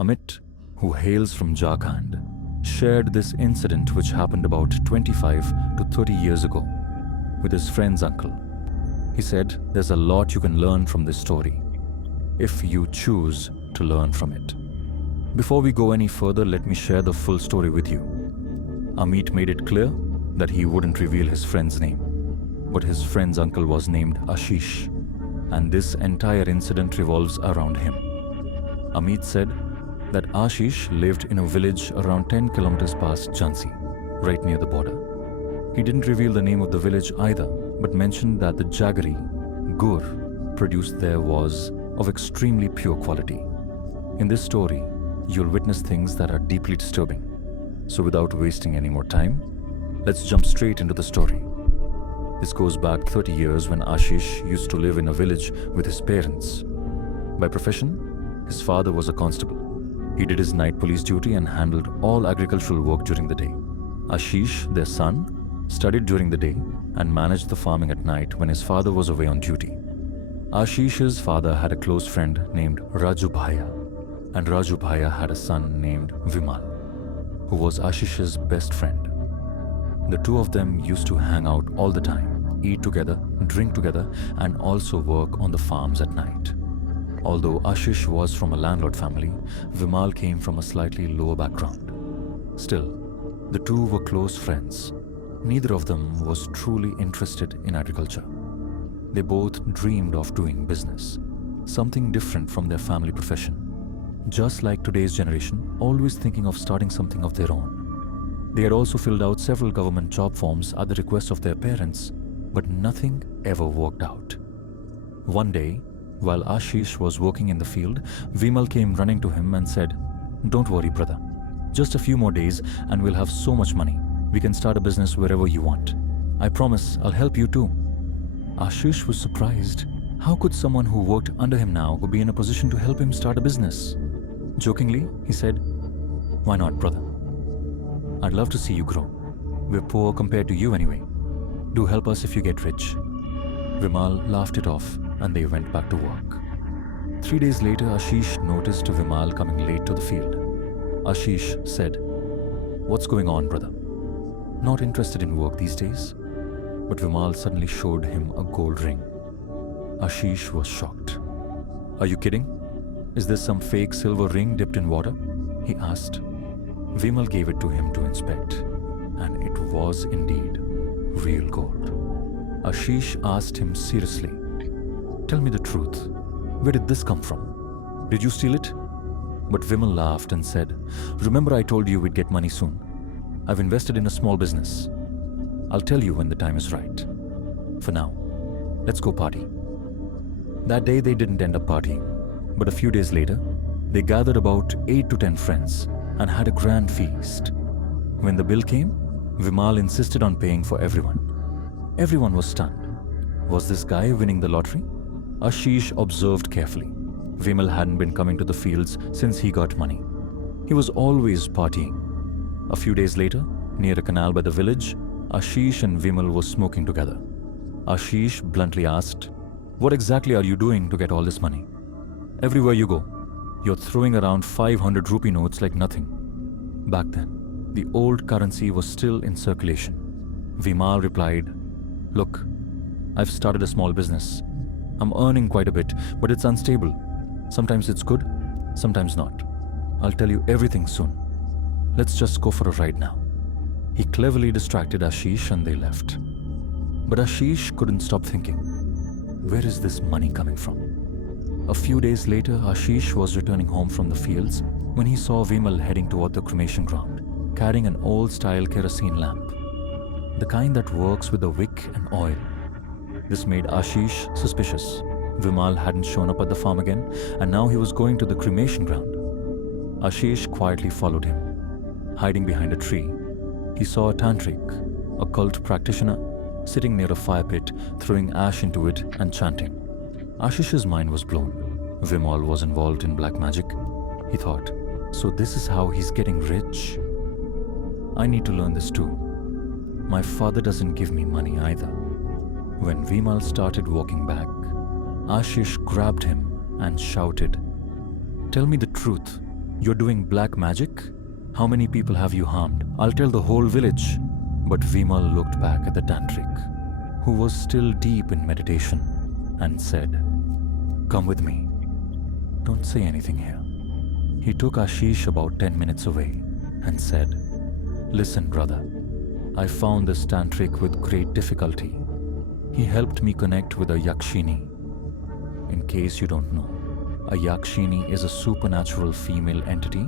Amit, who hails from Jharkhand, shared this incident which happened about 25 to 30 years ago with his friend's uncle. He said there's a lot you can learn from this story if you choose to learn from it. Before we go any further, let me share the full story with you. Amit made it clear that he wouldn't reveal his friend's name, but his friend's uncle was named Ashish, and this entire incident revolves around him. Amit said that Ashish lived in a village around 10 kilometers past Jhansi, right near the border. He didn't reveal the name of the village either, but mentioned that the jaggery, gur, produced there was of extremely pure quality. In this story, you'll witness things that are deeply disturbing. So without wasting any more time, let's jump straight into the story. This goes back 30 years when Ashish used to live in a village with his parents. By profession, his father was a constable. He did his night police duty and handled all agricultural work during the day. Ashish, their son, studied during the day and managed the farming at night when his father was away on duty. Ashish's father had a close friend named Raju Bhaiya, and Raju Bhaiya had a son named Vimal, who was Ashish's best friend. The two of them used to hang out all the time, eat together, drink together, and also work on the farms at night. Although Ashish was from a landlord family, Vimal came from a slightly lower background. Still, the two were close friends. Neither of them was truly interested in agriculture. They both dreamed of doing business, something different from their family profession. Just like today's generation, always thinking of starting something of their own. They had also filled out several government job forms at the request of their parents, but nothing ever worked out. One day, while Ashish was working in the field, Vimal came running to him and said, "Don't worry, brother. Just a few more days and we'll have so much money. We can start a business wherever you want. I promise I'll help you too." Ashish was surprised. How could someone who worked under him now be in a position to help him start a business? Jokingly, he said, "Why not, brother? I'd love to see you grow. We're poor compared to you anyway. Do help us if you get rich." Vimal laughed it off and they went back to work. 3 days later, Ashish noticed Vimal coming late to the field. Ashish said, "What's going on, brother? Not interested in work these days?" But Vimal suddenly showed him a gold ring. Ashish was shocked. "Are you kidding? Is this some fake silver ring dipped in water?" he asked. Vimal gave it to him to inspect, and it was indeed real gold. Ashish asked him seriously, "Tell me the truth. Where did this come from? Did you steal it?" But Vimal laughed and said, "Remember I told you we'd get money soon. I've invested in a small business. I'll tell you when the time is right. For now, let's go party." That day they didn't end up partying, but a few days later, they gathered about 8 to 10 friends and had a grand feast. When the bill came, Vimal insisted on paying for everyone. Everyone was stunned. Was this guy winning the lottery? Ashish observed carefully. Vimal hadn't been coming to the fields since he got money. He was always partying. A few days later, near a canal by the village, Ashish and Vimal were smoking together. Ashish bluntly asked, "What exactly are you doing to get all this money? Everywhere you go, you're throwing around 500 rupee notes like nothing." Back then, the old currency was still in circulation. Vimal replied, "Look, I've started a small business. I'm earning quite a bit, but it's unstable. Sometimes it's good, sometimes not. I'll tell you everything soon. Let's just go for a ride now." He cleverly distracted Ashish and they left. But Ashish couldn't stop thinking, where is this money coming from? A few days later, Ashish was returning home from the fields when he saw Vimal heading toward the cremation ground, carrying an old-style kerosene lamp, the kind that works with a wick and oil. This made Ashish suspicious. Vimal hadn't shown up at the farm again, and now he was going to the cremation ground. Ashish quietly followed him. Hiding behind a tree, he saw a tantric, a cult practitioner, sitting near a fire pit, throwing ash into it and chanting. Ashish's mind was blown. Vimal was involved in black magic. He thought, so this is how he's getting rich? I need to learn this too. My father doesn't give me money either. When Vimal started walking back, Ashish grabbed him and shouted, "Tell me the truth. You're doing black magic? How many people have you harmed? I'll tell the whole village. But Vimal looked back at the tantric, who was still deep in meditation, and said, "Come with me. Don't say anything here." He took Ashish about 10 minutes away and said, "Listen, brother, I found this tantric with great difficulty. He helped me connect with a yakshini. In case you don't know, a yakshini is a supernatural female entity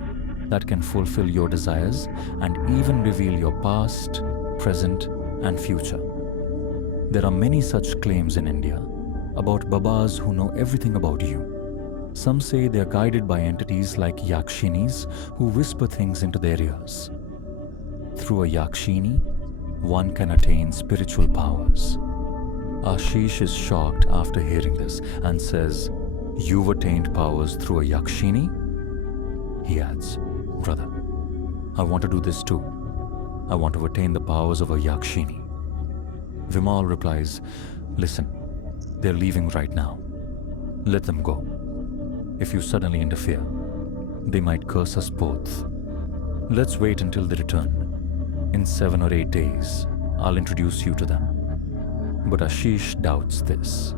that can fulfill your desires and even reveal your past, present, and future. There are many such claims in India about babas who know everything about you. Some say they are guided by entities like yakshinis who whisper things into their ears. Through a yakshini, one can attain spiritual powers." Ashish is shocked after hearing this and says, "You've attained powers through a yakshini?" He adds, "Brother, I want to do this too. I want to attain the powers of a yakshini." Vimal replies, "Listen, they're leaving right now. Let them go. If you suddenly interfere, they might curse us both. Let's wait until they return. In 7 or 8 days, I'll introduce you to them." But Ashish doubts this.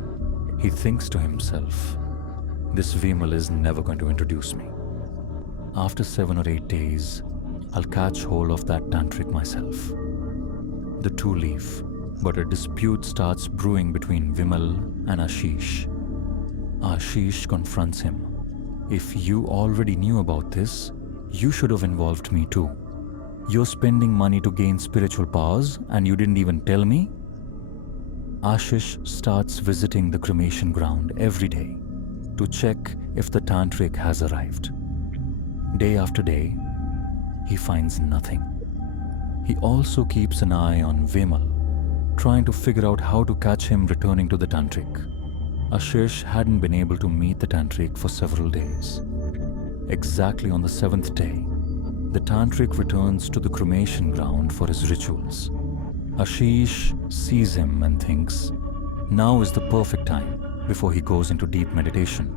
He thinks to himself, "This Vimal is never going to introduce me. After 7 or 8 days, I'll catch hold of that tantric myself." The two leave, but a dispute starts brewing between Vimal and Ashish. Ashish confronts him. "If you already knew about this, you should have involved me too. You're spending money to gain spiritual powers and you didn't even tell me?" Ashish starts visiting the cremation ground every day to check if the tantric has arrived. Day after day, he finds nothing. He also keeps an eye on Vimal, trying to figure out how to catch him returning to the tantric. Ashish hadn't been able to meet the tantric for several days. Exactly on the 7th day, the tantric returns to the cremation ground for his rituals. Ashish sees him and thinks, now is the perfect time before he goes into deep meditation.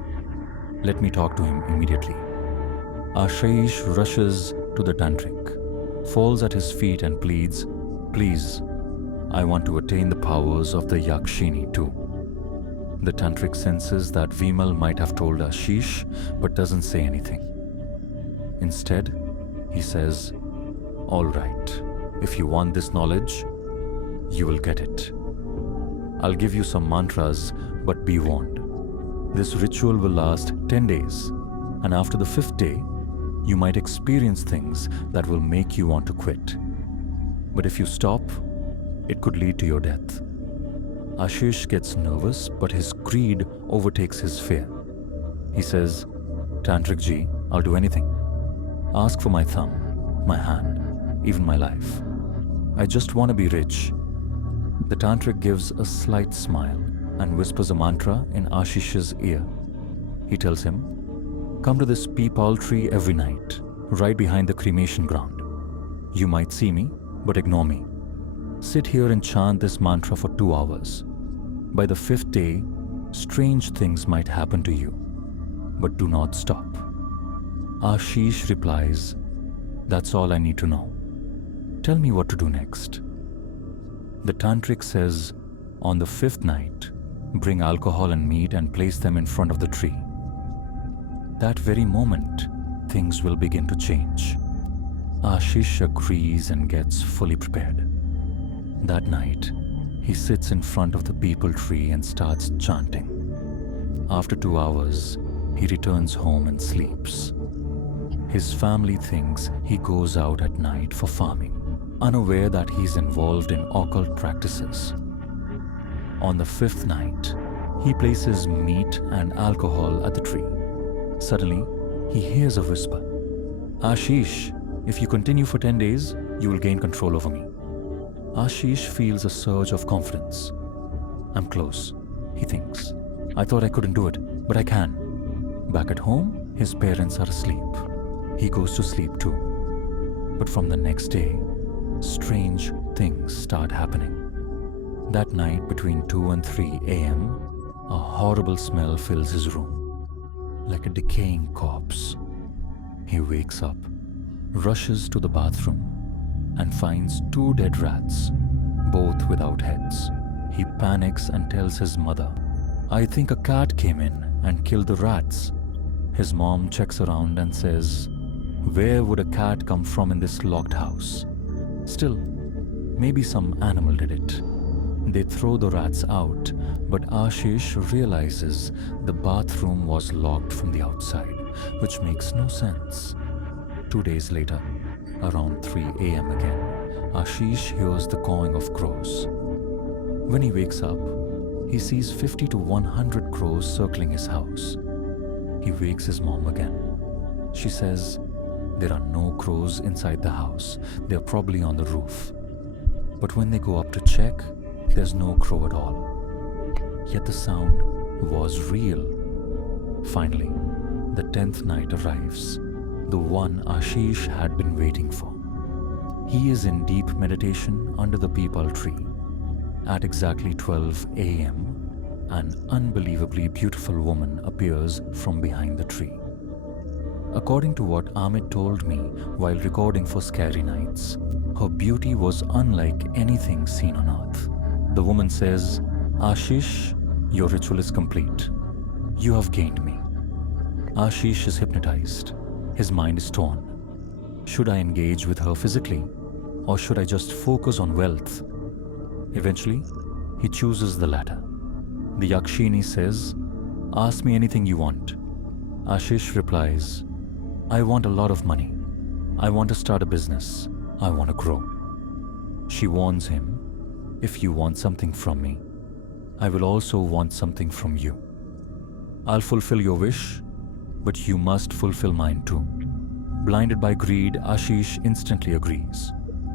Let me talk to him immediately. Ashish rushes to the tantric, falls at his feet and pleads, "Please, I want to attain the powers of the yakshini too." The tantric senses that Vimal might have told Ashish but doesn't say anything. Instead, he says, "All right, if you want this knowledge, you will get it. I'll give you some mantras, but be warned. This ritual will last 10 days, and after the 5th day, you might experience things that will make you want to quit. But if you stop, it could lead to your death." Ashish gets nervous, but his greed overtakes his fear. He says, "Tantric Ji, I'll do anything. Ask for my thumb, my hand, even my life. I just want to be rich." The tantric gives a slight smile and whispers a mantra in Ashish's ear. He tells him, "Come to this peepal tree every night, right behind the cremation ground. You might see me, but ignore me. Sit here and chant this mantra for 2 hours. By the 5th day, strange things might happen to you, but do not stop." Ashish replies, "That's all I need to know. Tell me what to do next." The tantric says, "On the 5th night, bring alcohol and meat and place them in front of the tree. That very moment, things will begin to change." Ashish agrees and gets fully prepared. That night, he sits in front of the peepal tree and starts chanting. After 2 hours, he returns home and sleeps. His family thinks he goes out at night for farming, unaware that he's involved in occult practices. On the 5th night, he places meat and alcohol at the tree. Suddenly, he hears a whisper, "Ashish, if you continue for 10 days, you will gain control over me." Ashish feels a surge of confidence. "I'm close," he thinks. "I thought I couldn't do it, but I can." Back at home, his parents are asleep. He goes to sleep too. But from the next day, strange things start happening. That night between 2 and 3 a.m., a horrible smell fills his room, like a decaying corpse. He wakes up, rushes to the bathroom, and finds 2 dead rats, both without heads. He panics and tells his mother, "I think a cat came in and killed the rats." His mom checks around and says, "Where would a cat come from in this locked house? Still, maybe some animal did it." They throw the rats out, but Ashish realizes the bathroom was locked from the outside, which makes no sense. 2 days later, around 3 a.m. again, Ashish hears the cawing of crows. When he wakes up, he sees 50 to 100 crows circling his house. He wakes his mom again. She says, "There are no crows inside the house. They're probably on the roof." But when they go up to check, there's no crow at all. Yet the sound was real. Finally, the 10th night arrives, the one Ashish had been waiting for. He is in deep meditation under the peepal tree. At exactly 12 a.m., an unbelievably beautiful woman appears from behind the tree. According to what Amit told me while recording for Scary Nights, her beauty was unlike anything seen on earth. The woman says, "Ashish, your ritual is complete. You have gained me." Ashish is hypnotized. His mind is torn. Should I engage with her physically, or should I just focus on wealth? Eventually, he chooses the latter. The Yakshini says, "Ask me anything you want." Ashish replies, "I want a lot of money. I want to start a business. I want to grow." She warns him, "If you want something from me, I will also want something from you. I'll fulfill your wish, but you must fulfill mine too." Blinded by greed, Ashish instantly agrees.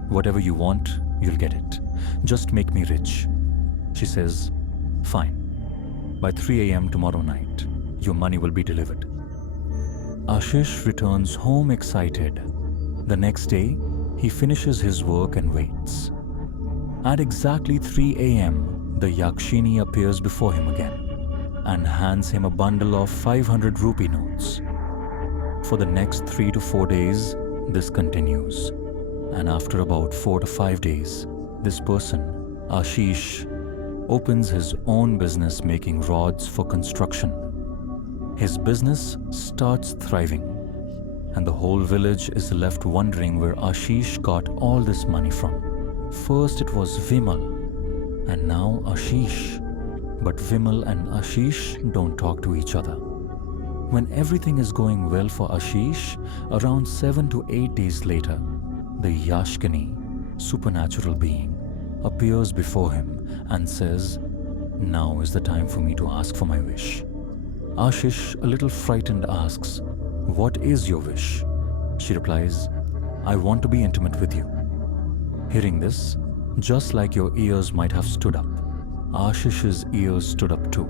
"Whatever you want, you'll get it. Just make me rich." She says, "Fine. By 3 a.m. tomorrow night, your money will be delivered." Ashish returns home excited. The next day, he finishes his work and waits. At exactly 3 a.m., the Yakshini appears before him again and hands him a bundle of 500 rupee notes. For the next 3 to 4 days, this continues. And after about 4 to 5 days, this person, Ashish, opens his own business making rods for construction. His business starts thriving, and the whole village is left wondering where Ashish got all this money from. First it was Vimal, and now Ashish. But Vimal and Ashish don't talk to each other. When everything is going well for Ashish, around 7 to 8 days later, the Yashkini, supernatural being, appears before him and says, "Now is the time for me to ask for my wish." Ashish, a little frightened, asks, "What is your wish?" She replies, "I want to be intimate with you." Hearing this, just like your ears might have stood up, Ashish's ears stood up too.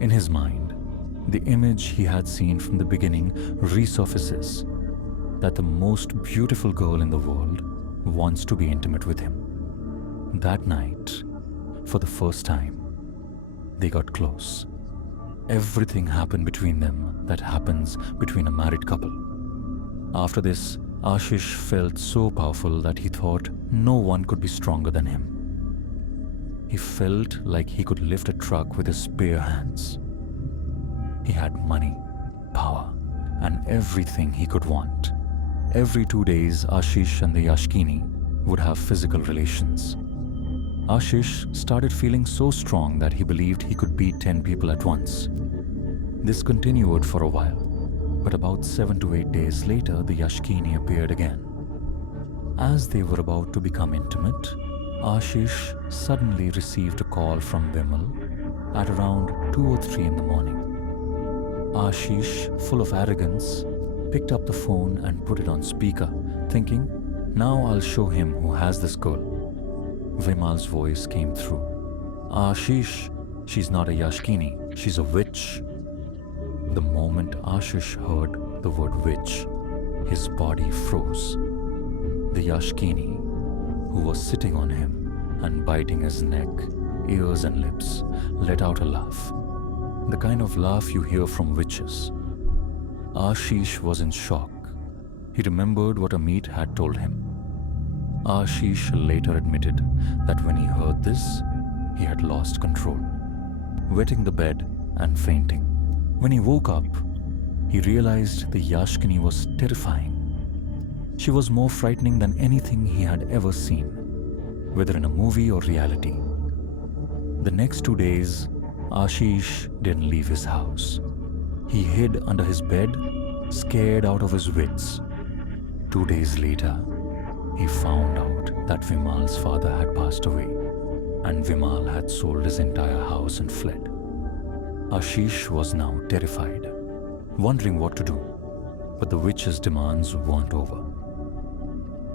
In his mind, the image he had seen from the beginning resurfaces, that the most beautiful girl in the world wants to be intimate with him. That night, for the first time, they got close. Everything happened between them that happens between a married couple. After this, Ashish felt so powerful that he thought no one could be stronger than him. He felt like he could lift a truck with his bare hands. He had money, power, and everything he could want. Every 2 days, Ashish and the Yashkini would have physical relations. Ashish started feeling so strong that he believed he could beat 10 people at once. This continued for a while, but about 7 to 8 days later, the Yashkini appeared again. As they were about to become intimate, Ashish suddenly received a call from Vimal at around 2 or 3 in the morning. Ashish, full of arrogance, picked up the phone and put it on speaker, thinking, "Now I'll show him who has this girl." Vimal's voice came through. "Ashish, she's not a Yashkini, she's a witch." The moment Ashish heard the word witch, his body froze. The Yashkini, who was sitting on him and biting his neck, ears and lips, let out a laugh. The kind of laugh you hear from witches. Ashish was in shock. He remembered what Amit had told him. Ashish later admitted that when he heard this, he had lost control, wetting the bed and fainting. When he woke up, he realized the Yashkini was terrifying. She was more frightening than anything he had ever seen, whether in a movie or reality. The next 2 days, Ashish didn't leave his house. He hid under his bed, scared out of his wits. 2 days later, he found out that Vimal's father had passed away, and Vimal had sold his entire house and fled. Ashish was now terrified, wondering what to do, but the witch's demands weren't over.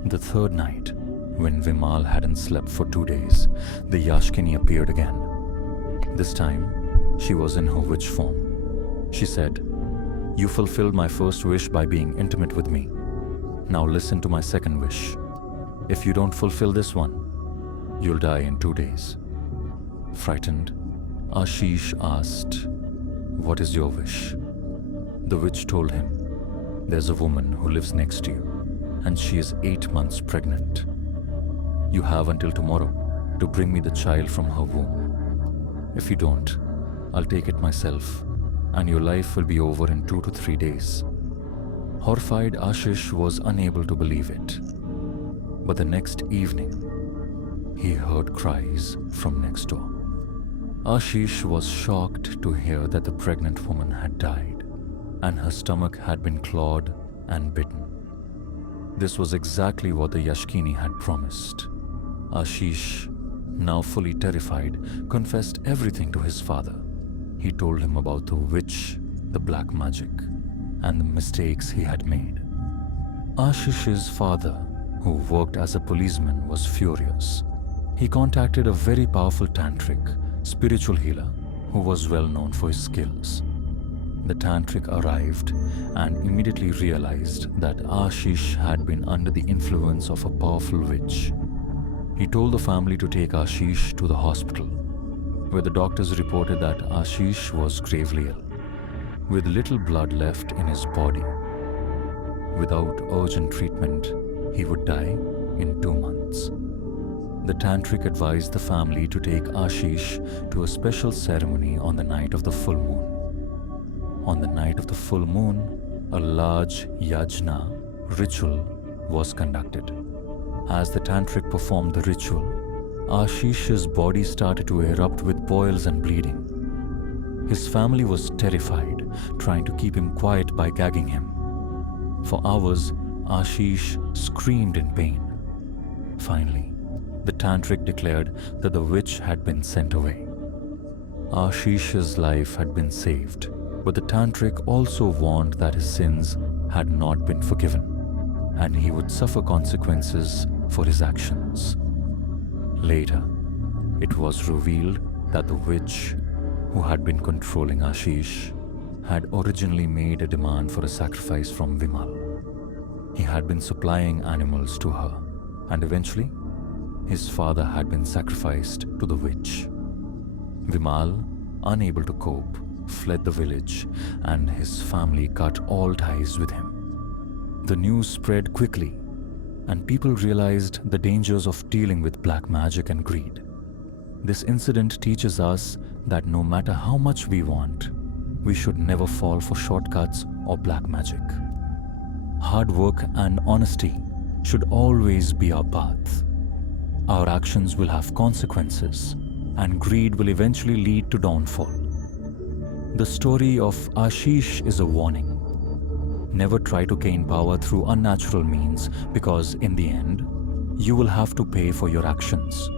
The third night, when Vimal hadn't slept for 2 days, the Yashkini appeared again. This time, she was in her witch form. She said, "You fulfilled my first wish by being intimate with me. Now listen to my second wish. If you don't fulfill this one, you'll die in 2 days." Frightened, Ashish asked, "What is your wish?" The witch told him, "There's a woman who lives next to you, and she is 8 months pregnant. You have until tomorrow to bring me the child from her womb. If you don't, I'll take it myself, and your life will be over in 2 to 3 days." Horrified, Ashish was unable to believe it. But the next evening, he heard cries from next door. Ashish was shocked to hear that the pregnant woman had died, and her stomach had been clawed and bitten. This was exactly what the Yashkini had promised. Ashish, now fully terrified, confessed everything to his father. He told him about the witch, the black magic, and the mistakes he had made. Ashish's father, who worked as a policeman, was furious. He contacted a very powerful tantric, spiritual healer, who was well known for his skills. The tantric arrived and immediately realized that Ashish had been under the influence of a powerful witch. He told the family to take Ashish to the hospital, where the doctors reported that Ashish was gravely ill, with little blood left in his body. Without urgent treatment, he would die in 2 months. The tantric advised the family to take Ashish to a special ceremony on the night of the full moon. On the night of the full moon, a large yajna ritual was conducted. As the tantric performed the ritual, Ashish's body started to erupt with boils and bleeding. His family was terrified, trying to keep him quiet by gagging him. For hours, Ashish screamed in pain. Finally, the tantric declared that the witch had been sent away. Ashish's life had been saved, but the tantric also warned that his sins had not been forgiven, and he would suffer consequences for his actions. Later, it was revealed that the witch, who had been controlling Ashish, had originally made a demand for a sacrifice from Vimal. He had been supplying animals to her, and eventually, his father had been sacrificed to the witch. Vimal, unable to cope, fled the village, and his family cut all ties with him. The news spread quickly, and people realized the dangers of dealing with black magic and greed. This incident teaches us that no matter how much we want, we should never fall for shortcuts or black magic. Hard work and honesty should always be our path. Our actions will have consequences, and greed will eventually lead to downfall. The story of Ashish is a warning. Never try to gain power through unnatural means, because in the end, you will have to pay for your actions.